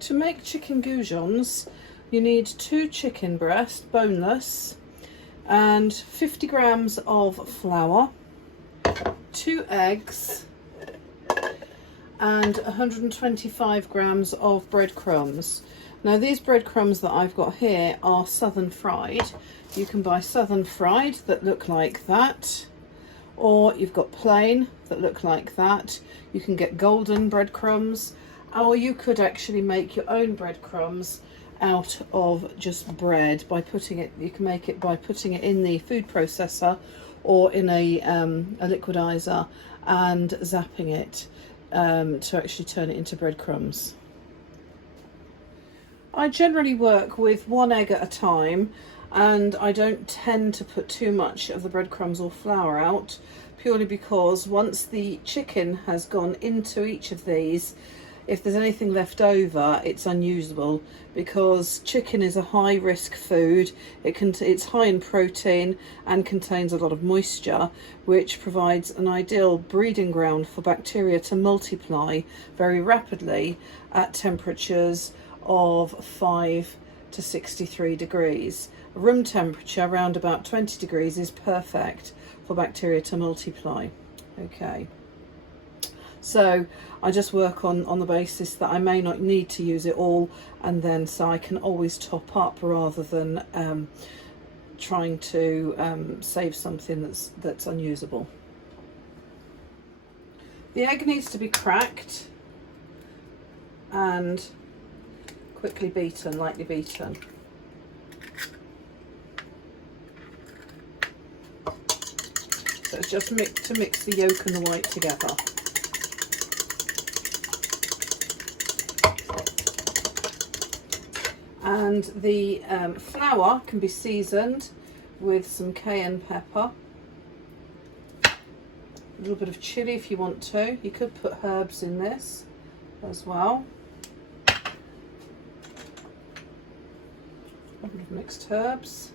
To make chicken goujons, you need 2 chicken breasts, boneless, and 50 grams of flour, 2 eggs, and 125 grams of breadcrumbs. Now these breadcrumbs that I've got here are southern fried. You can buy southern fried that look like that, or you've got plain that look like that. You can get golden breadcrumbs, or you could actually make your own breadcrumbs out of just bread by putting it, you can make it by putting it in the food processor or in a liquidizer and zapping it to actually turn it into breadcrumbs. I generally work with 1 egg at a time, and I don't tend to put too much of the breadcrumbs or flour out, purely because once the chicken has gone into each of these, if there's anything left over, it's unusable, because chicken is a high risk food. It's high in protein and contains a lot of moisture, which provides an ideal breeding ground for bacteria to multiply very rapidly at temperatures of 5 to 63 degrees. Room temperature around about 20 degrees is perfect for bacteria to multiply. Okay. So I just work on the basis that I may not need to use it all, and then so I can always top up rather than trying to save something that's unusable. The egg needs to be cracked and quickly beaten, lightly beaten. So it's just to mix the yolk and the white together. And the flour can be seasoned with some cayenne pepper, a little bit of chilli if you want to. You could put herbs in this as well. A couple of mixed herbs.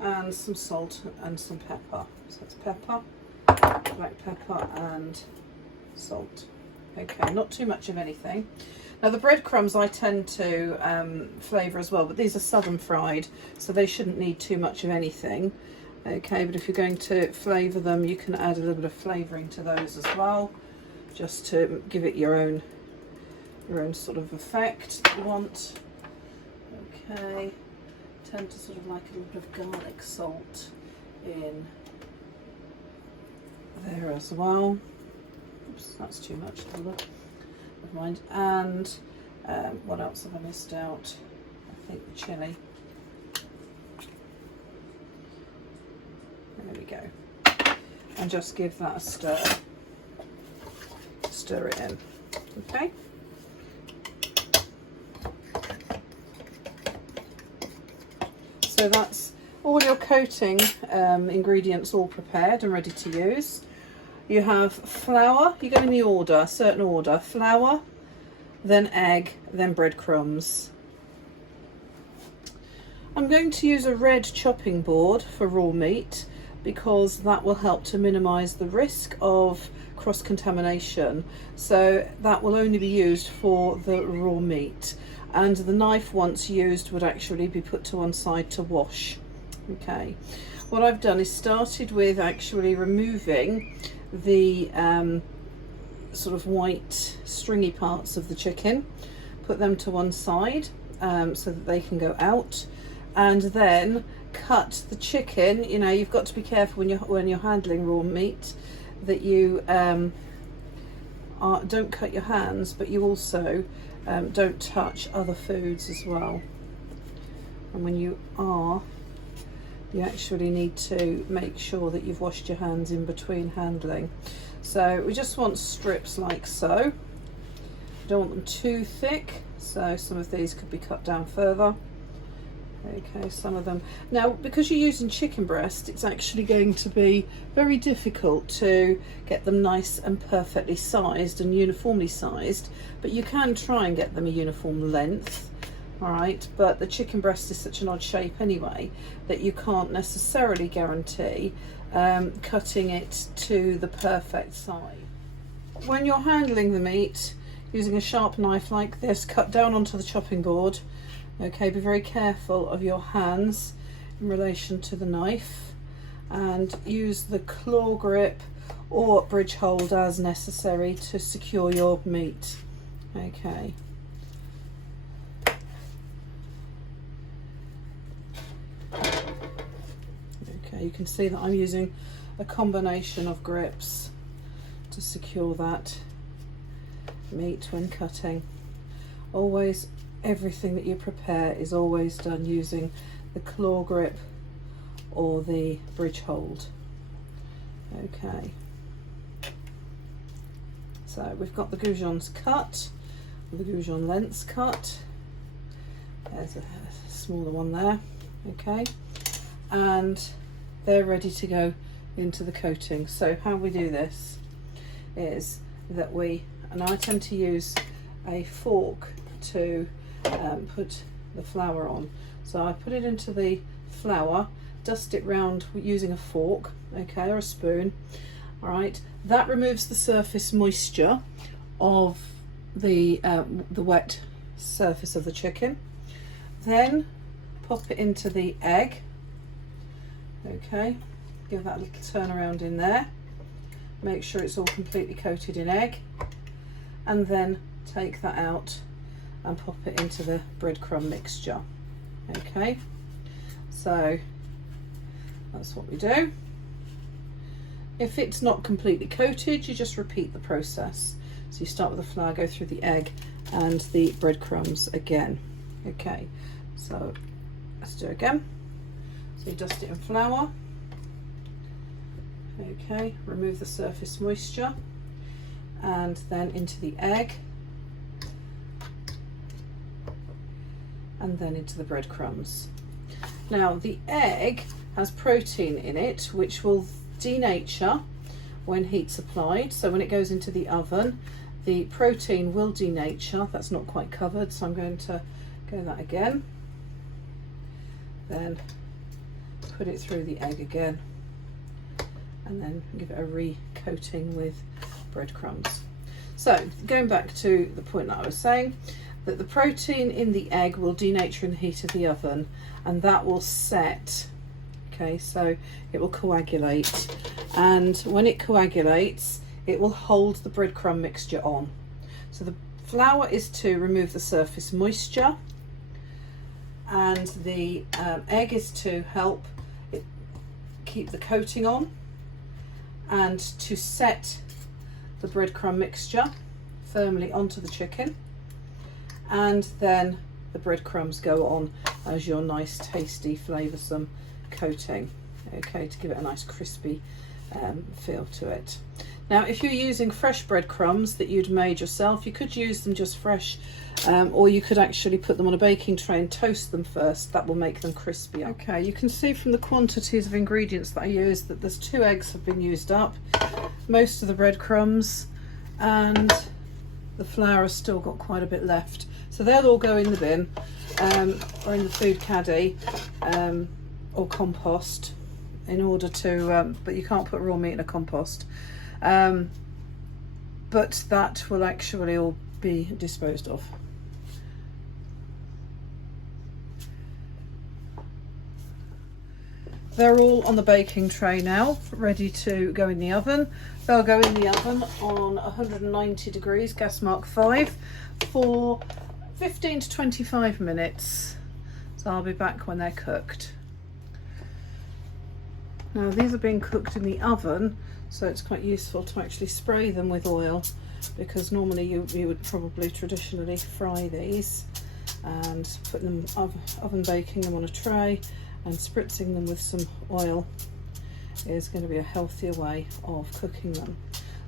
And some salt and some pepper. So it's pepper, black pepper and salt. Okay, not too much of anything. Now the breadcrumbs I tend to flavour as well, but these are southern fried, so they shouldn't need too much of anything. Okay, but if you're going to flavour them, you can add a little bit of flavouring to those as well, just to give it your own sort of effect that you want. Okay, tend to sort of like a little bit of garlic salt in there as well. Oops, that's too much. Never mind. And what else have I missed out? I think the chilli. There we go. And just give that a stir. Stir it in. Okay. So that's all your coating ingredients all prepared and ready to use. You have flour, you go in the order, a certain order, flour, then egg, then breadcrumbs. I'm going to use a red chopping board for raw meat because that will help to minimise the risk of cross-contamination. So that will only be used for the raw meat, and the knife once used would actually be put to one side to wash. Okay, what I've done is started with actually removing the sort of white stringy parts of the chicken, put them to one side so that they can go out, and then cut the chicken. You know, you've got to be careful when you're handling raw meat that you don't cut your hands, but you also don't touch other foods as well. And when you actually need to make sure that you've washed your hands in between handling. So we just want strips like so. Don't want them too thick, so some of these could be cut down further. Okay, some of them. Now, because you're using chicken breast, it's actually going to be very difficult to get them nice and perfectly sized and uniformly sized, but you can try and get them a uniform length. All right, but the chicken breast is such an odd shape anyway that you can't necessarily guarantee cutting it to the perfect size. When you're handling the meat, using a sharp knife like this, cut down onto the chopping board. Okay, be very careful of your hands in relation to the knife, and use the claw grip or bridge hold as necessary to secure your meat. Okay. Okay, you can see that I'm using a combination of grips to secure that meat when cutting. Always, everything that you prepare is always done using the claw grip or the bridge hold. Okay, so we've got the goujons cut, the goujon lengths cut. There's a smaller one there. Okay, and they're ready to go into the coating. So how we do this is that and I tend to use a fork to put the flour on. So I put it into the flour, dust it round using a fork, okay, or a spoon. All right, that removes the surface moisture of the wet surface of the chicken. Then pop it into the egg. Okay, give that a little turn around in there. Make sure it's all completely coated in egg, and then take that out and pop it into the breadcrumb mixture. Okay, so that's what we do. If it's not completely coated, you just repeat the process. So you start with the flour, go through the egg and the breadcrumbs again. Okay, so let's do it again. So you dust it in flour. Okay, remove the surface moisture, and then into the egg, and then into the breadcrumbs. Now the egg has protein in it which will denature when heat's applied. So when it goes into the oven, the protein will denature. That's not quite covered, so I'm going to go that again. Then put it through the egg again, and then give it a re-coating with breadcrumbs. So going back to the point that I was saying, that the protein in the egg will denature in the heat of the oven, and that will set. Okay, so it will coagulate, and when it coagulates, it will hold the breadcrumb mixture on. So the flour is to remove the surface moisture, and the egg is to help it keep the coating on, and to set the breadcrumb mixture firmly onto the chicken, and then the breadcrumbs go on as your nice tasty flavoursome coating, okay, to give it a nice crispy feel to it. Now if you're using fresh breadcrumbs that you'd made yourself, you could use them just fresh, or you could actually put them on a baking tray and toast them first. That will make them crispy. Okay, you can see from the quantities of ingredients that I used that there's 2 eggs have been used up, most of the breadcrumbs, and the flour has still got quite a bit left. So they'll all go in the bin, or in the food caddy, or compost, in order to, but you can't put raw meat in a compost. But that will actually all be disposed of. They're all on the baking tray now, ready to go in the oven. They'll go in the oven on 190 degrees, gas mark 5, for 15 to 25 minutes. So I'll be back when they're cooked. Now these are being cooked in the oven, so it's quite useful to actually spray them with oil, because normally you would probably traditionally fry these and put them oven baking them on a tray, and spritzing them with some oil is going to be a healthier way of cooking them.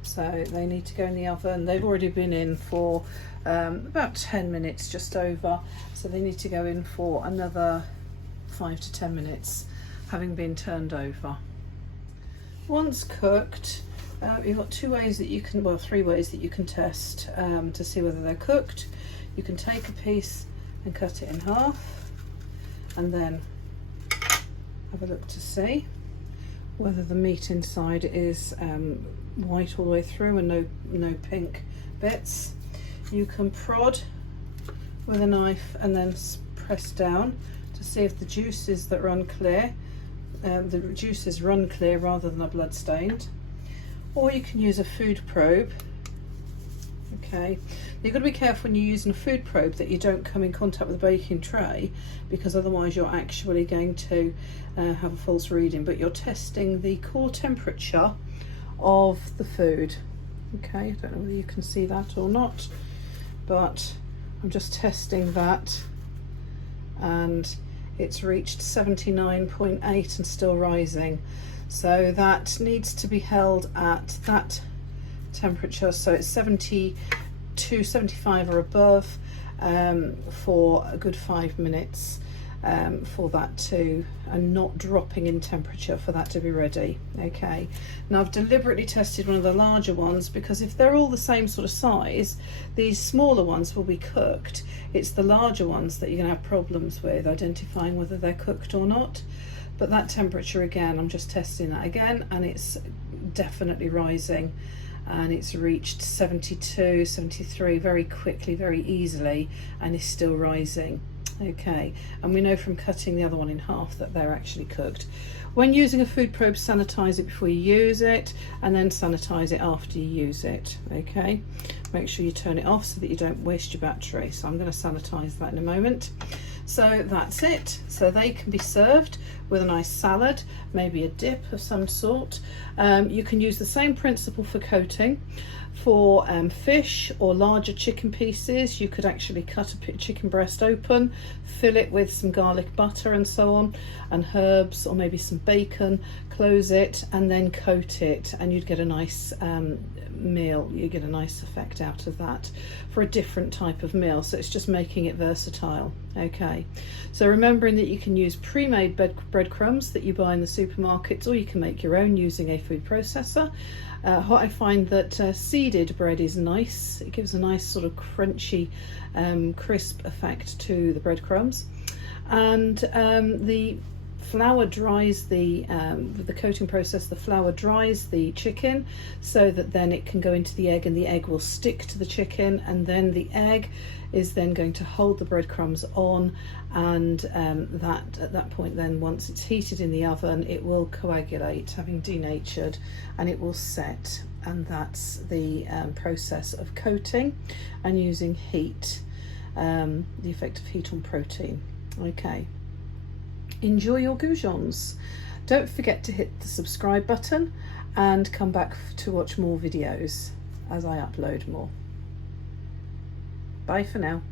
So they need to go in the oven. They've already been in for about 10 minutes, just over, so they need to go in for another 5 to 10 minutes, having been turned over. Once cooked, you've got 2 ways that you can, well, 3 ways that you can test to see whether they're cooked. You can take a piece and cut it in half, and then have a look to see, whether the meat inside is white all the way through and no pink bits. You can prod with a knife and then press down to see if the juices that run clear, the juices run clear rather than are blood stained. Or you can use a food probe. Okay, you've got to be careful when you're using a food probe that you don't come in contact with the baking tray, because otherwise you're actually going to have a false reading. But you're testing the core temperature of the food. Okay, I don't know whether you can see that or not, but I'm just testing that, and it's reached 79.8 and still rising. So that needs to be held at that temperature, so it's 72, 75 or above, for a good 5 minutes, for that to, and not dropping in temperature for that to be ready. Okay, now I've deliberately tested one of the larger ones, because if they're all the same sort of size, these smaller ones will be cooked. It's the larger ones that you're going to have problems with identifying whether they're cooked or not. But that temperature again, I'm just testing that again, and it's definitely rising, and it's reached 72, 73 very quickly, very easily, and is still rising. Okay, and we know from cutting the other one in half that they're actually cooked. When using a food probe, sanitize it before you use it, and then sanitize it after you use it. Okay, make sure you turn it off so that you don't waste your battery. So I'm going to sanitize that in a moment. So that's it. So they can be served with a nice salad, maybe a dip of some sort. You can use the same principle for coating. For fish or larger chicken pieces, you could actually cut a chicken breast open, fill it with some garlic butter and so on, and herbs, or maybe some bacon, close it and then coat it, and you'd get a nice meal. You get a nice effect out of that for a different type of meal. So it's just making it versatile. Okay, so remembering that you can use pre-made breadcrumbs that you buy in the supermarkets, or you can make your own using a food processor. What I find that seeded bread is nice. It gives a nice sort of crunchy, crisp effect to the breadcrumbs, and the flour dries with the coating process. The flour dries the chicken so that then it can go into the egg, and the egg will stick to the chicken, and then the egg is then going to hold the breadcrumbs on, and that at that point, then once it's heated in the oven, it will coagulate, having denatured, and it will set. And that's the process of coating and using heat, the effect of heat on protein. Okay, enjoy your goujons. Don't forget to hit the subscribe button and come back to watch more videos as I upload more. Bye for now.